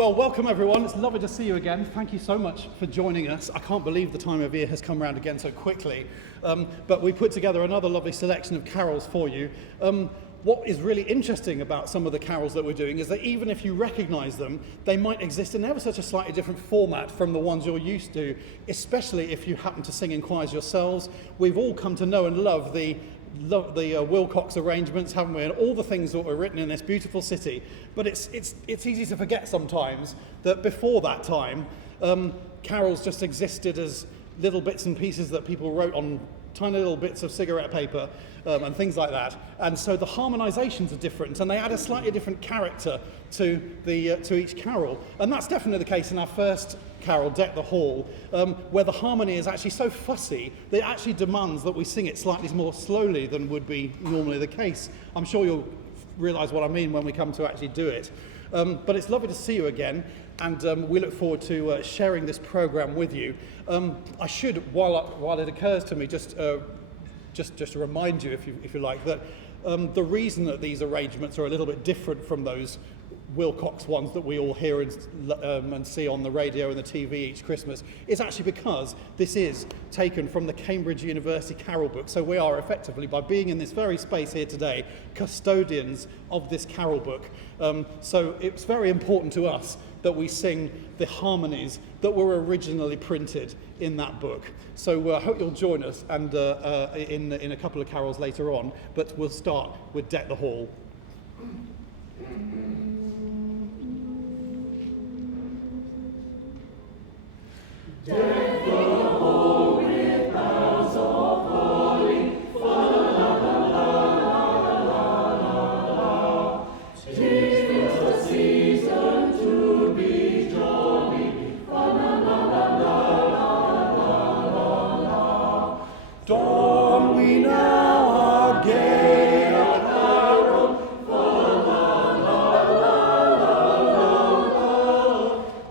Well, welcome everyone. It's lovely to see you again. Thank you so much for joining us. I can't believe the time of year has come around again so quickly. But we put together another lovely selection of carols for you. What is really interesting about some of the carols that we're doing is that even if you recognise them, they might exist in ever such a slightly different format from the ones you're used to, especially if you happen to sing in choirs yourselves. We've all come to know and love the Wilcox arrangements, haven't we, and all the things that were written in this beautiful city. But it's easy to forget sometimes that before that time, carols just existed as little bits and pieces that people wrote on tiny little bits of cigarette paper and things like that. And so the harmonisations are different, and they add a slightly different character to each carol. And that's definitely the case in our first carol, Deck the Hall, where the harmony is actually so fussy that it actually demands that we sing it slightly more slowly than would be normally the case. I'm sure you'll realise what I mean when we come to actually do it. But it's lovely to see you again, and we look forward to sharing this programme with you. I should, while it occurs to me, just remind you, if you like, that the reason that these arrangements are a little bit different from those Wilcox ones that we all hear and see on the radio and the TV each Christmas is actually because this is taken from the Cambridge University Carol Book. So we are effectively, by being in this very space here today, custodians of this carol book. So it's very important to us that we sing the harmonies that were originally printed in that book. So I hope you'll join us and in a couple of carols later on, but we'll start with Deck the Hall. Deck the hall with boughs of holly, fa la la la la la la. 'Tis the season to be jolly, fa la la la la la la. Dawn we now our gay apparel, fa la la la la la.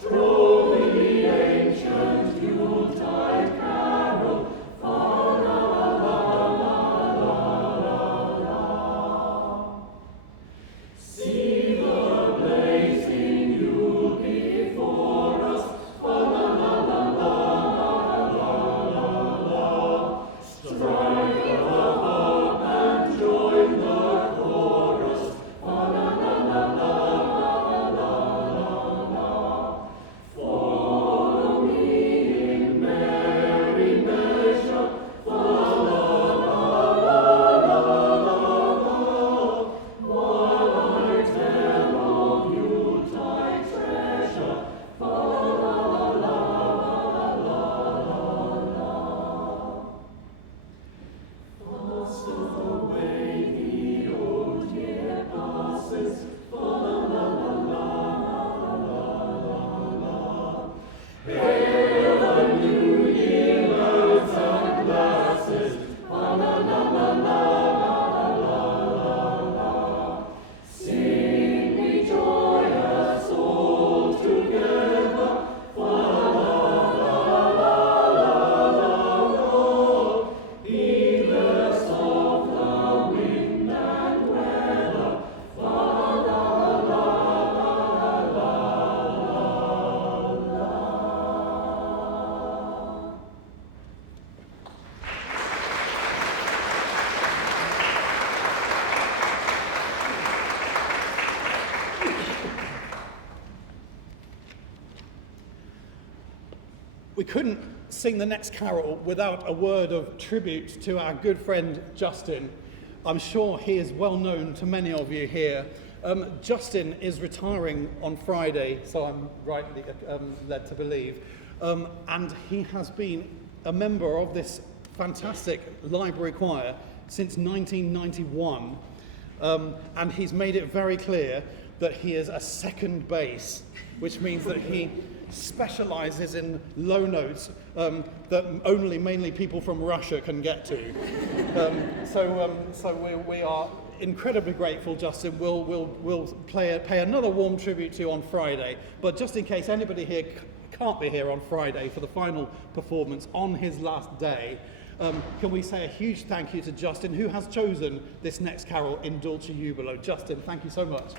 Trolling the ancient Yuletide carol, fa la la la la la. See the blazing Yule before us, fa la la la la la la. Strike the harp and join the chorus, fa la la la la la la. Follow me in merry measure, fa la la la la la. While I tell of Yuletide treasure, fa la la la la la. Fast away the old year passes, fa la la la la la. Hail the new year, loads and glasses, fa la la la la. Sing we joyous all together, fa la la la. Heedless of the wind and weather, fa la la la. We couldn't sing the next carol without a word of tribute to our good friend Justin. I'm sure he is well known to many of you here. Justin is retiring on Friday, so I'm rightly led to believe. And he has been a member of this fantastic library choir since 1991. And he's made it very clear that he is a second bass, which means that he specialises in low notes that only mainly people from Russia can get to. So we are incredibly grateful, Justin. We'll pay another warm tribute to you on Friday. But just in case anybody here can't be here on Friday for the final performance on his last day, can we say a huge thank you to Justin, who has chosen this next carol in Dulce Jubilo. Justin, thank you so much.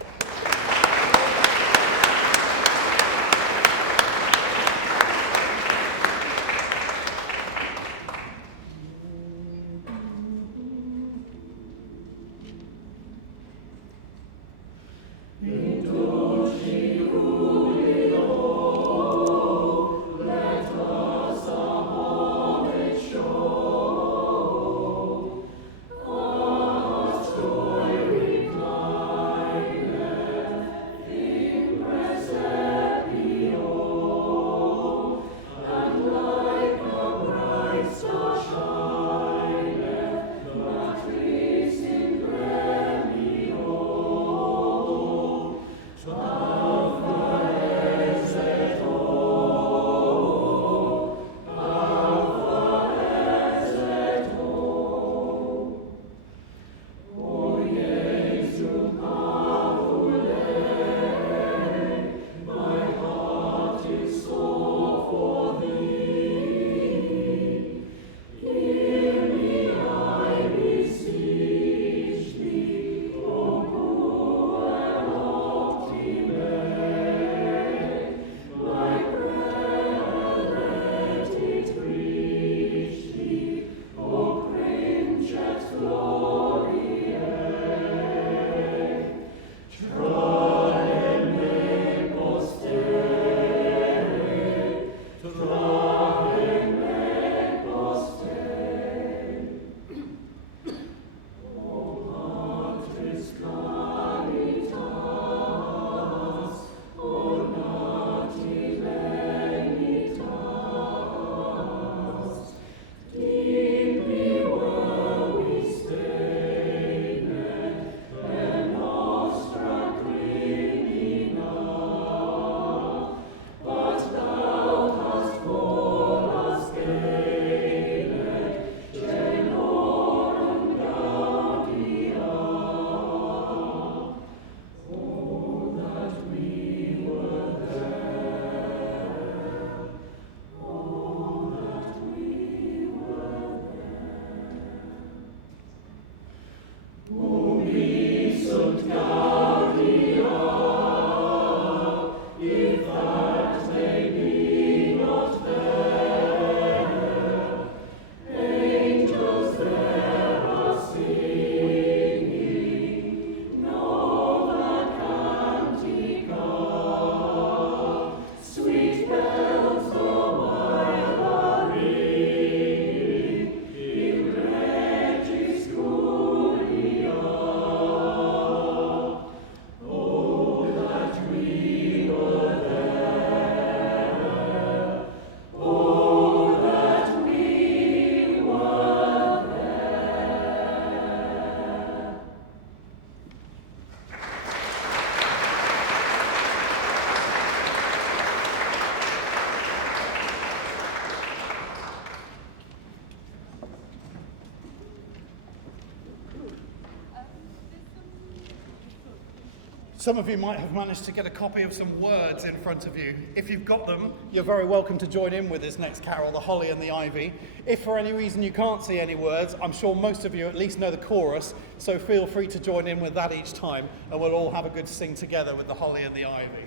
Some of you might have managed to get a copy of some words in front of you. If you've got them, you're very welcome to join in with this next carol, The Holly and the Ivy. If for any reason you can't see any words, I'm sure most of you at least know the chorus, so feel free to join in with that each time, and we'll all have a good sing together with The Holly and the Ivy.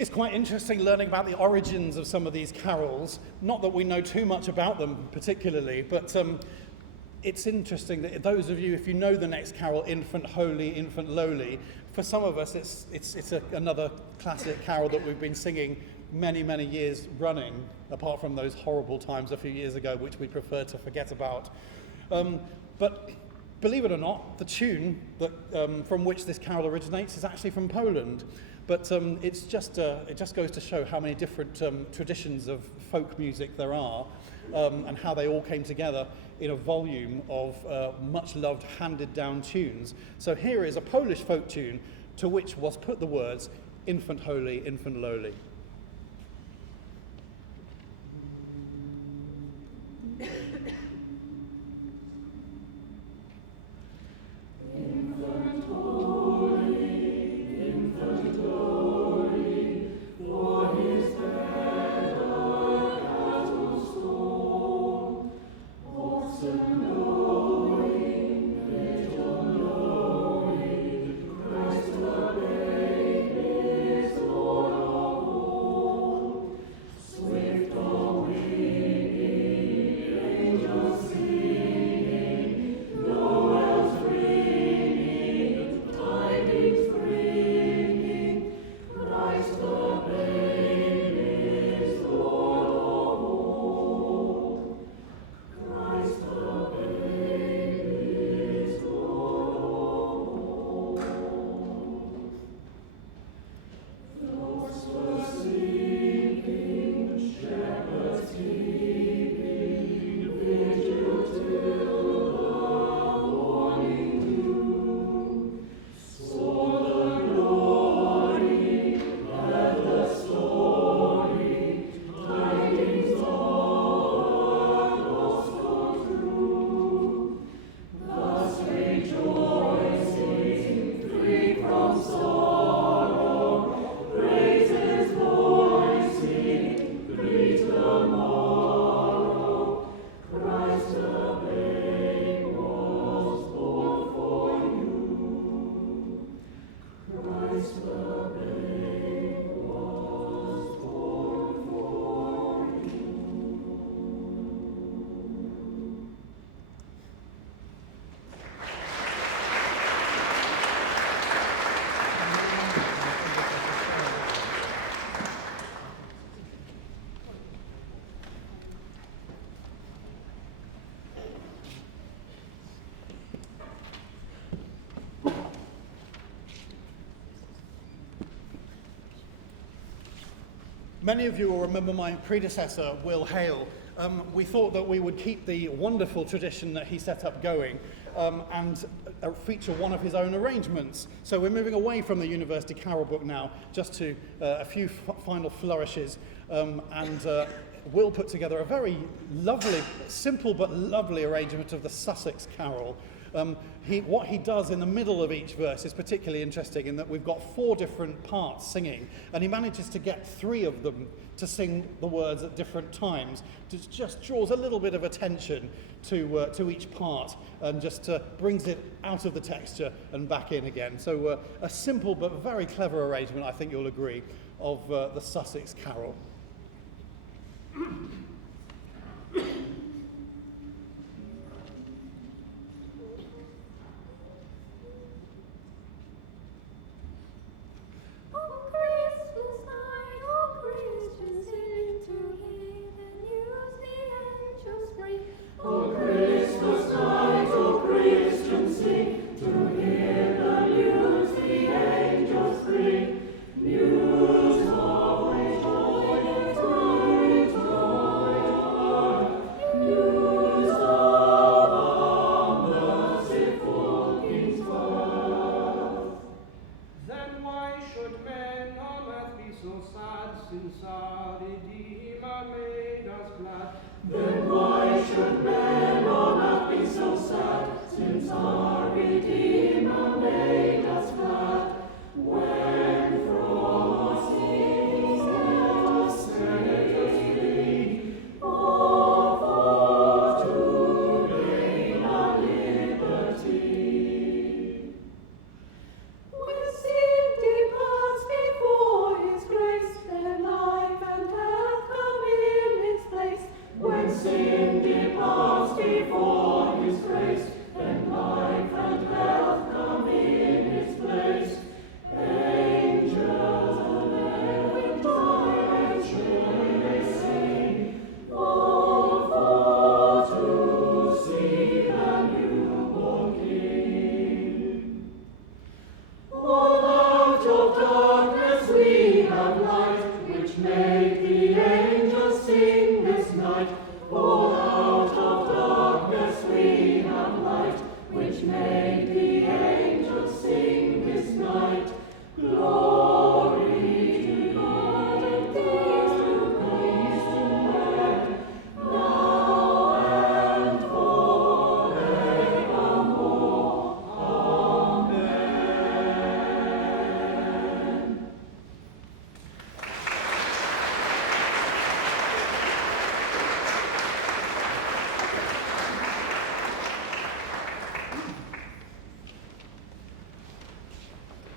It's quite interesting learning about the origins of some of these carols. Not that we know too much about them particularly, but it's interesting that those of you, if you know the next carol, Infant Holy, Infant Lowly, for some of us it's another classic carol that we've been singing many, many years running, apart from those horrible times a few years ago, which we prefer to forget about. But believe it or not, the tune that, from which this carol originates is actually from Poland. But it just goes to show how many different traditions of folk music there are, and how they all came together in a volume of much-loved handed-down tunes. So here is a Polish folk tune to which was put the words, Infant Holy, Infant Lowly. Christ Many of you will remember my predecessor, Will Hale. We thought that we would keep the wonderful tradition that he set up going and feature one of his own arrangements. So we're moving away from the University Carol book now, just to a few final flourishes. Will put together a very lovely, simple but lovely arrangement of the Sussex Carol. What he does in the middle of each verse is particularly interesting in that we've got 4 different parts singing, and he manages to get 3 of them to sing the words at different times. It just draws a little bit of attention to each part and just brings it out of the texture and back in again. So a simple but very clever arrangement, I think you'll agree, of the Sussex Carol.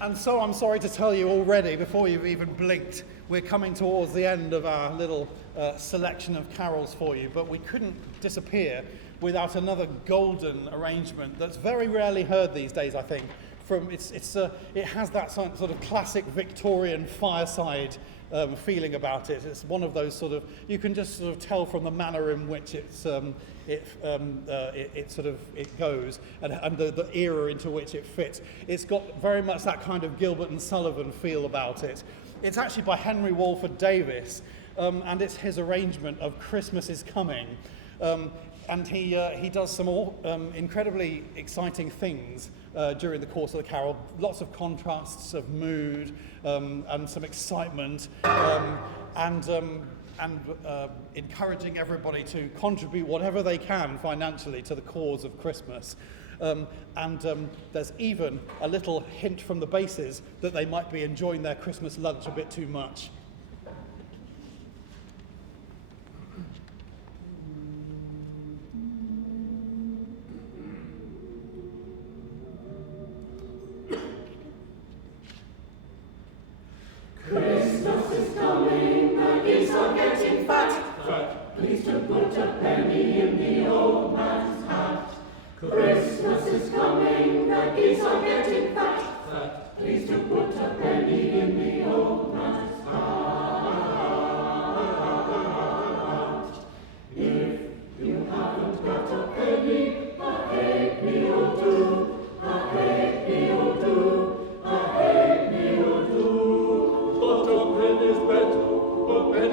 And so I'm sorry to tell you already, before you've even blinked, we're coming towards the end of our little selection of carols for you, but we couldn't disappear without another golden arrangement that's very rarely heard these days, I think. It has that sort of classic Victorian fireside feeling about it. It's one of those sort of, you can just sort of tell from the manner in which it goes and the era into which it fits. It's got very much that kind of Gilbert and Sullivan feel about it. It's actually by Henry Walford Davis, and it's his arrangement of Christmas is Coming. And he does some incredibly exciting things during the course of the carol. Lots of contrasts of mood and some excitement, and encouraging everybody to contribute whatever they can financially to the cause of Christmas. There's even a little hint from the basses that they might be enjoying their Christmas lunch a bit too much. Christmas is coming, the geese are getting fat. Please to put a penny in the old man's hat. Christmas is coming, the geese are getting fat. Please to put a penny in the old man's hat. If you haven't got a penny, a halfpenny will do. A halfpenny will do. A halfpenny will do. But a penny's better, a penny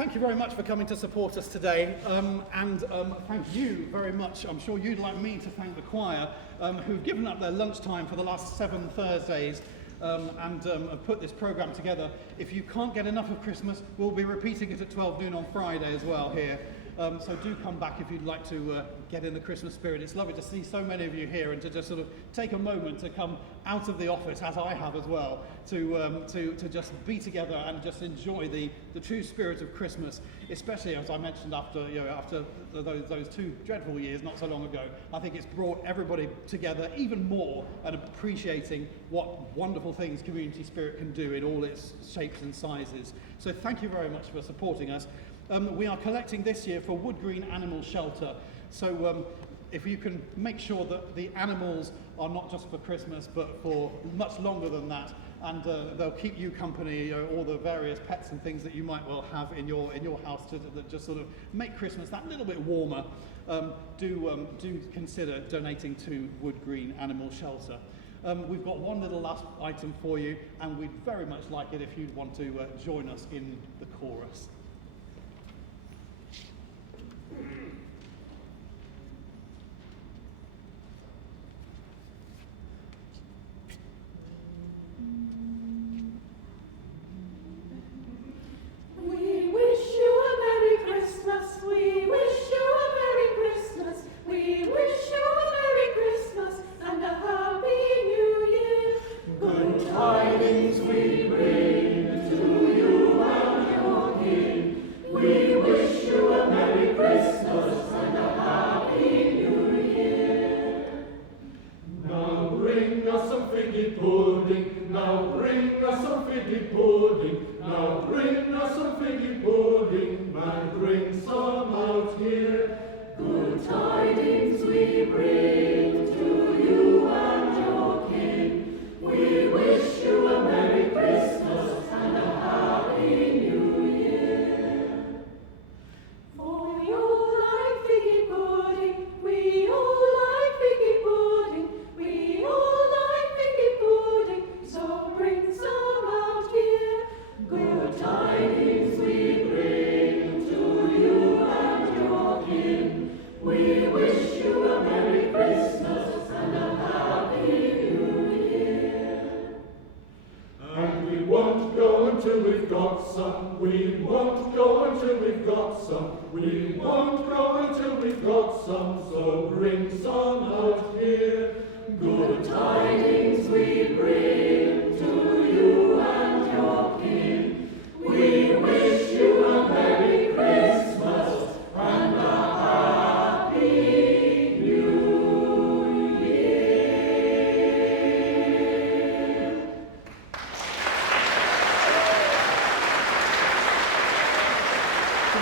Thank you very much for coming to support us today, and thank you very much. I'm sure you'd like me to thank the choir who've given up their lunchtime for the last 7 Thursdays and have put this programme together. If you can't get enough of Christmas, we'll be repeating it at 12 noon on Friday as well here. So do come back if you'd like to get in the Christmas spirit. It's lovely to see so many of you here and to just sort of take a moment to come out of the office, as I have as well, to just be together and just enjoy the true spirit of Christmas, especially as I mentioned after those 2 dreadful years not so long ago. I think it's brought everybody together even more and appreciating what wonderful things community spirit can do in all its shapes and sizes. So thank you very much for supporting us. We are collecting this year for Wood Green Animal Shelter. So if you can make sure that the animals are not just for Christmas, but for much longer than that, and they'll keep you company, all the various pets and things that you might well have in your house that just sort of make Christmas that little bit warmer, do consider donating to Wood Green Animal Shelter. We've got one little last item for you, and we'd very much like it if you'd want to join us in the chorus.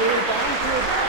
We're down to